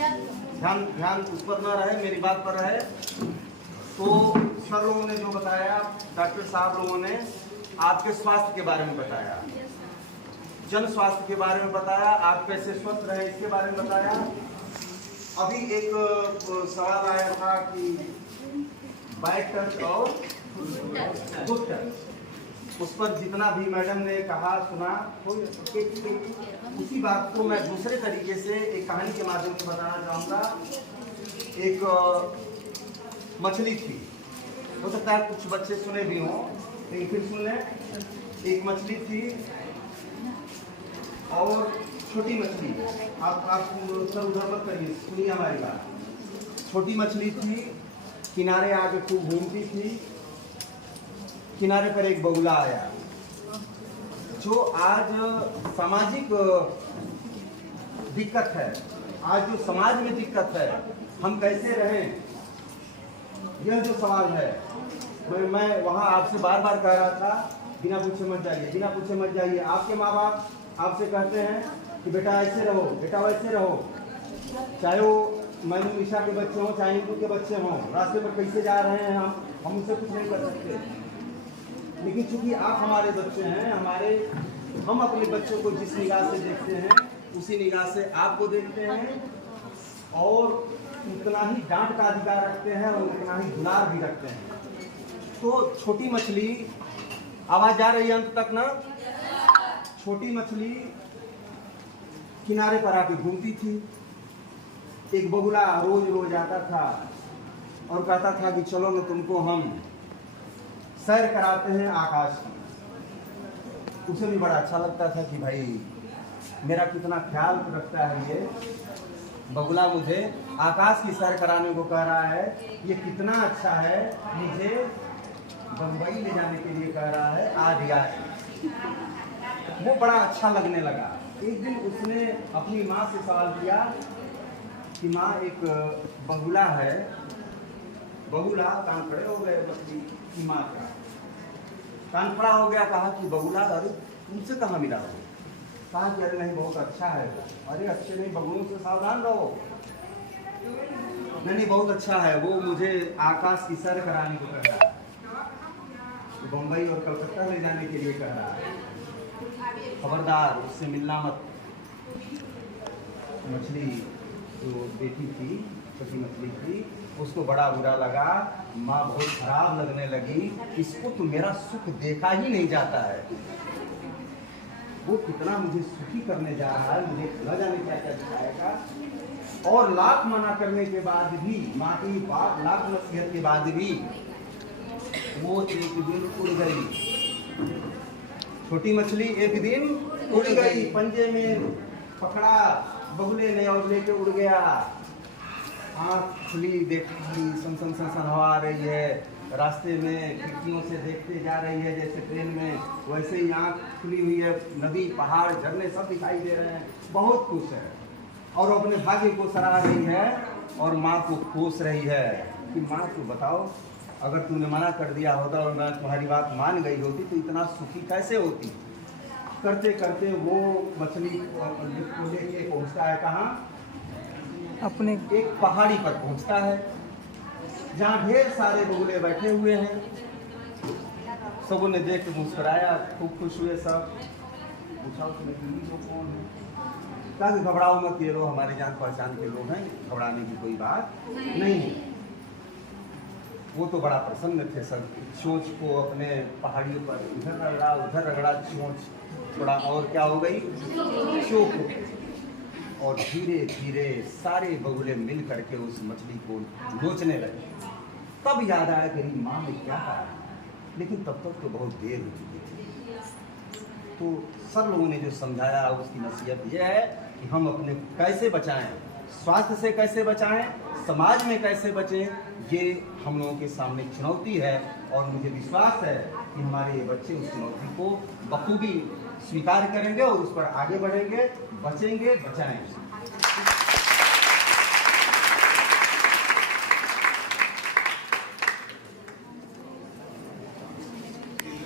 ध्यान ध्यान उस पर न रहे, मेरी बात पर रहे। तो सर लोगों ने जो बताया, डॉक्टर साहब लोगों ने आपके स्वास्थ्य के बारे में बताया, जन स्वास्थ्य के बारे में बताया, आप कैसे स्वस्थ रहे इसके बारे में बताया। अभी एक सवाल आया था कि बैड टच और गुड टच, उस पर जितना भी मैडम ने कहा सुना, उसी बात को मैं दूसरे तरीके से एक कहानी के माध्यम से बताना चाहूँगा। एक मछली थी, हो सकता है कुछ बच्चे सुने भी हों, लेकिन फिर सुन लें। एक मछली थी और छोटी मछली, आप सर उधर मत करिए, सुनिए हमारी बात। छोटी मछली थी, किनारे आके खूब घूमती थी। किनारे पर एक बगुला आया। जो आज सामाजिक दिक्कत है, आज जो समाज में दिक्कत है, हम कैसे रहें, यह जो सवाल है, मैं वहाँ आपसे बार बार कह रहा था, बिना पूछे मत जाइए, बिना पूछे मत जाइए। आपके माँ बाप आपसे कहते हैं कि बेटा ऐसे रहो, बेटा वैसे रहो, चाहे वो मैनू निशा के बच्चे हों, चाहे हिंदू के बच्चे हों, रास्ते पर कैसे जा रहे हैं हम उनसे कुछ नहीं कर सकते। लेकिन चूंकि आप हमारे बच्चे हैं, हम अपने बच्चों को जिस निगाह से देखते हैं, उसी निगाह से आपको देखते हैं, और उतना ही डांट का अधिकार रखते हैं और उतना ही दुलार भी रखते हैं। तो छोटी मछली, आवाज जा रही है अंत तक ना? छोटी मछली किनारे पर आके घूमती थी। एक बगुला रोज रोज आता था और कहता था कि चलो ना तुमको हम सैर कराते हैं आकाश की। उसे भी बड़ा अच्छा लगता था कि भाई मेरा कितना ख्याल रखता है ये बगुला, मुझे आकाश की सैर कराने को कह रहा है, ये कितना अच्छा है, मुझे बम्बई ले जाने के लिए कह रहा है, आ दिया। वो बड़ा अच्छा लगने लगा। एक दिन उसने अपनी माँ से सवाल किया कि माँ, एक बगुला है, बगुला कान खड़े हो गए बच्ची की माँ का, कान खड़ा हो गया। कहा कि बगुला, अरे तुमसे कहाँ मिला हो? कहा कि अरे नहीं, बहुत अच्छा है। अरे अच्छे नहीं, बगुलों से सावधान रहो। नहीं, बहुत अच्छा है, वो मुझे आकाश की सैर कराने को कह रहा है, बम्बई और कलकत्ता ले जाने के लिए कह रहा है। खबरदार, उससे मिलना मत। मछली जो बेटी थी, छोटी मछली थी, उसको बड़ा बुरा लगा। माँ बहुत खराब लगने लगी, इसको तो मेरा सुख देखा ही नहीं जाता है, वो कितना मुझे सुखी करने जा रहा है, मुझे न जाने क्या क्या दिखाएगा। और लाख मना करने के बाद भी, माँ की बात लाख नसीहत के बाद भी, वो एक दिन उड़ गई। छोटी मछली एक दिन उड़ गई, पंजे में पकड़ा बगुले ने और लेके उड़ गया। आँख खुली, देखी, सन सन सन सन हवा आ रही है, रास्ते में खिड़कियों से देखते जा रही है, जैसे ट्रेन में, वैसे ही आँख खुली हुई है, नदी, पहाड़, झरने सब दिखाई दे रहे हैं, बहुत खुश है और अपने भाग्य को सराह रही है और माँ को कोस रही है कि माँ तू बताओ, अगर तूने मना कर दिया होता और मैं तुम्हारी बात मान गई होती तो इतना सुखी कैसे होती। करते करते वो मछली को लेके पहुँचता है कहाँ? अपने एक पहाड़ी पर पहुँचता है, जहाँ ढेर सारे बगुले बैठे हुए हैं। सबों ने देख के मुस्कुराया, खूब खुश हुए सब। पूछा उसने कि वो कौन है? कहा कि घबराओ मत, ये लोग हमारे जान पहचान के लोग हैं, घबराने की कोई बात नहीं है। वो तो बड़ा प्रसन्न थे सब, चोंच को अपने पहाड़ियों पर इधर रगड़ा उधर रगड़ा, चोंच थोड़ा और क्या हो गई, चोक। और धीरे धीरे सारे बगुले मिल करके उस मछली को नोचने लगे। तब याद आया कि माँ ने क्या कहा, लेकिन तब तक तो बहुत देर हो चुकी थी। तो सब लोगों ने जो समझाया, उसकी नसीहत यह है कि हम अपने कैसे बचाएं, स्वास्थ्य से कैसे बचाएं, समाज में कैसे बचें, ये हम लोगों के सामने चुनौती है। और मुझे विश्वास है कि हमारे ये बच्चे उस चुनौती को बखूबी स्वीकार करेंगे और उस पर आगे बढ़ेंगे, बचेंगे, बचाएंगे।